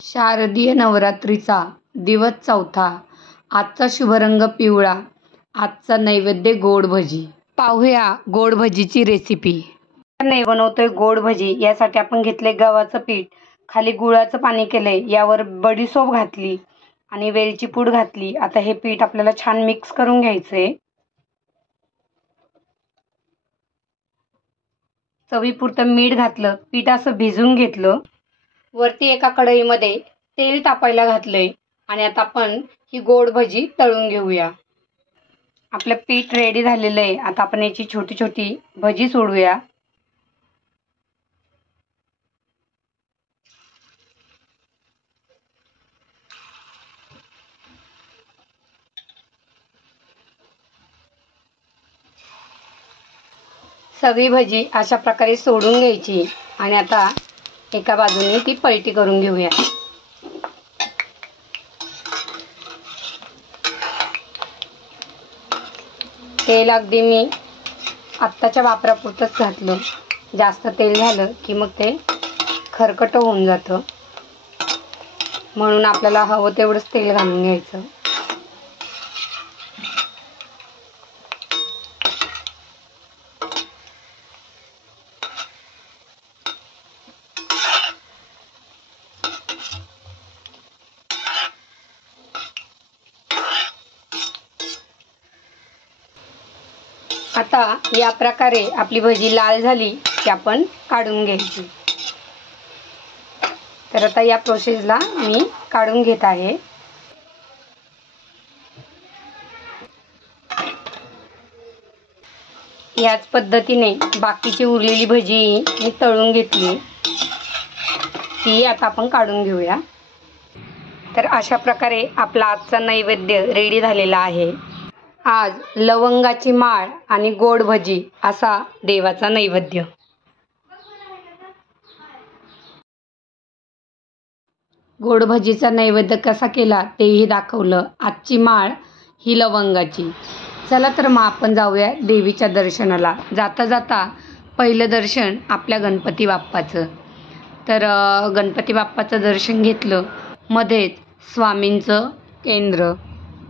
शारदीय नवरात्रीचा दिवस चौथा. आजचा शुभरंग पिवळा. आजचा नैवेद्य गोड भजी. पाहूया गोड भजीची रेसिपी. नाही बनवतोय गोड भजी. यासाठी आपण घेतले गव्हाचं पीठ, खाली गुळाचं पाणी केलंय, यावर बडीशोप घातली आणि वेलची पूड घातली. आता हे पीठ आपल्याला छान मिक्स करून घ्यायचंय. चवीपुरतं मीठ घातलं, पीठ असं भिजून घेतलं. वरती एका कढईमध्ये तेल तापायला घातलंय आणि आता आपण ही गोड भजी तळून घेऊया. आपलं पीठ रेडी झालेलं आहे. आता आपण याची छोटी छोटी भजी सोडूया. सगळी भजी अशा प्रकारे सोडून घ्यायची आणि आता एका बाजूने ती पलटी करून घेऊया. तेल अगदी मी आत्ताच्या वापरापुरतंच घातलं. जास्त तेल झालं की मग ते खरकट होऊन जातं, म्हणून आपल्याला हवं तेवढंच तेल घालून घ्यायचं. आता या प्रकारे आपली भजी लाल झाली की आपण काढून घ्यायची. तर आता या प्रोसेसला मी काढून घेत आहे. याच पद्धतीने बाकीची उरलेली भजी मी तळून घेतली. ती आता आपण काढून घेऊया. तर अशा प्रकारे आपला आजचा नैवेद्य रेडी झालेला आहे. आज लवंगाची माळ आणि गोड भजी असा देवाचा नैवेद्य. गोड भजीचा नैवेद्य कसा केला तेही दाखवलं. आजची माळ ही लवंगाची. चला तर मग आपण जाऊया देवीच्या दर्शनाला. जाता जाता पहिलं दर्शन आपल्या गणपती बाप्पाचं. तर गणपती बाप्पाचं दर्शन घेतलं. मध्येच स्वामींचं केंद्र.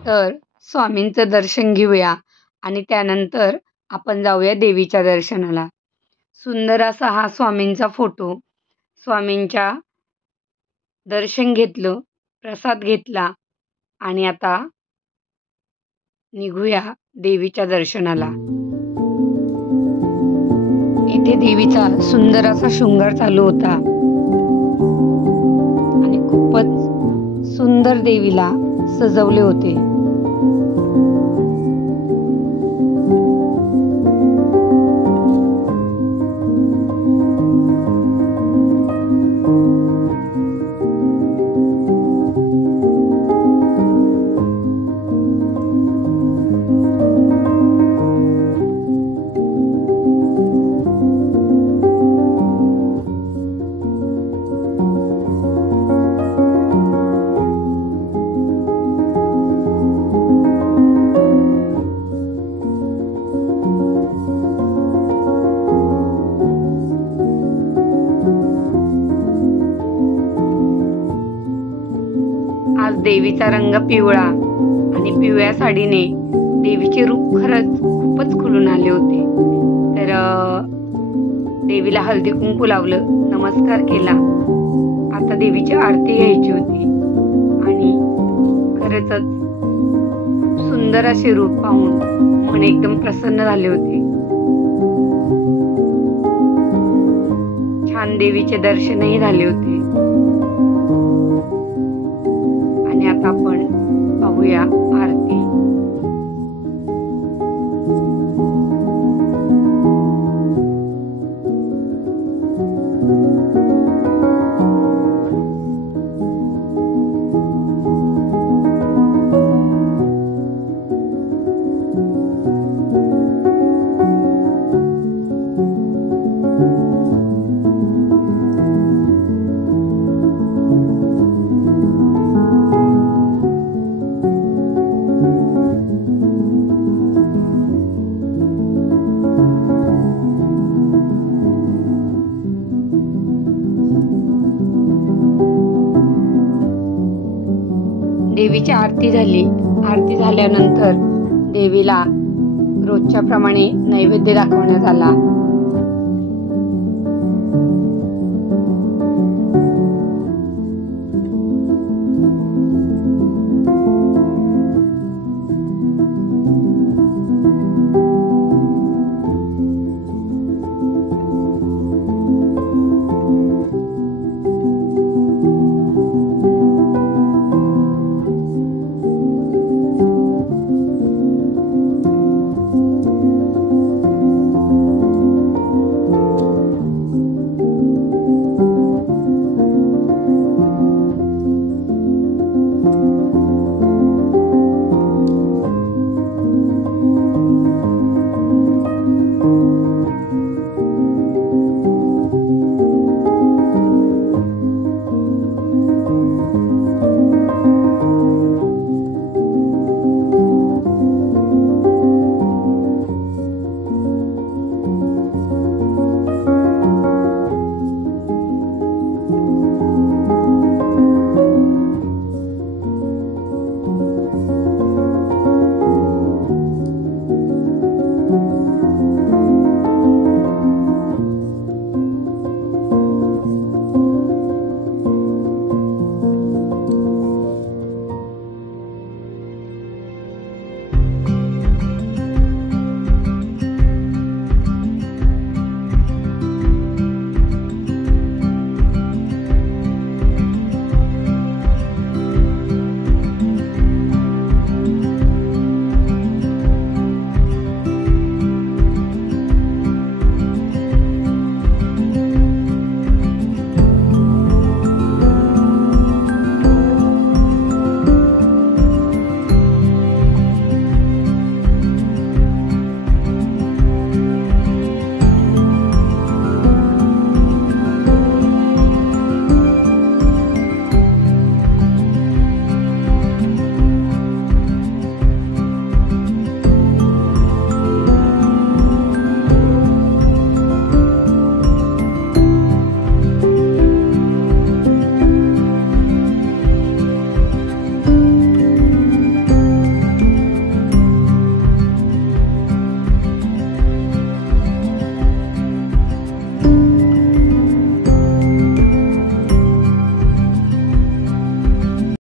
तर स्वामींचं दर्शन घेऊया आणि त्यानंतर आपण जाऊया देवीच्या दर्शनाला. सुंदर असा हा स्वामींचा फोटो. स्वामींच्या दर्शन घेतलं, प्रसाद घेतला आणि आता निघूया देवीच्या दर्शनाला. इथे देवीचा सुंदर असा शृंगार चालू होता आणि खूपच सुंदर देवीला सजवले होते. आज देवीचा रंग पिवळा आणि पिवळ्या साडीने देवीचे रूप खरंच खूपच खुलून आले होते. तर देवीला हळदी कुंकू लावलं, नमस्कार केला. आता देवीची आरती घ्यायची होती आणि खरंच खूप सुंदर असे रूप पाहून मन एकदम प्रसन्न झाले होते. छान देवीचे दर्शनही झाले होते. आणि आता आपण पाहूया आरती. देवीची आरती झाली. आरती झाल्यानंतर देवीला रोजच्या प्रमाणे नैवेद्य दाखवण्यात आला.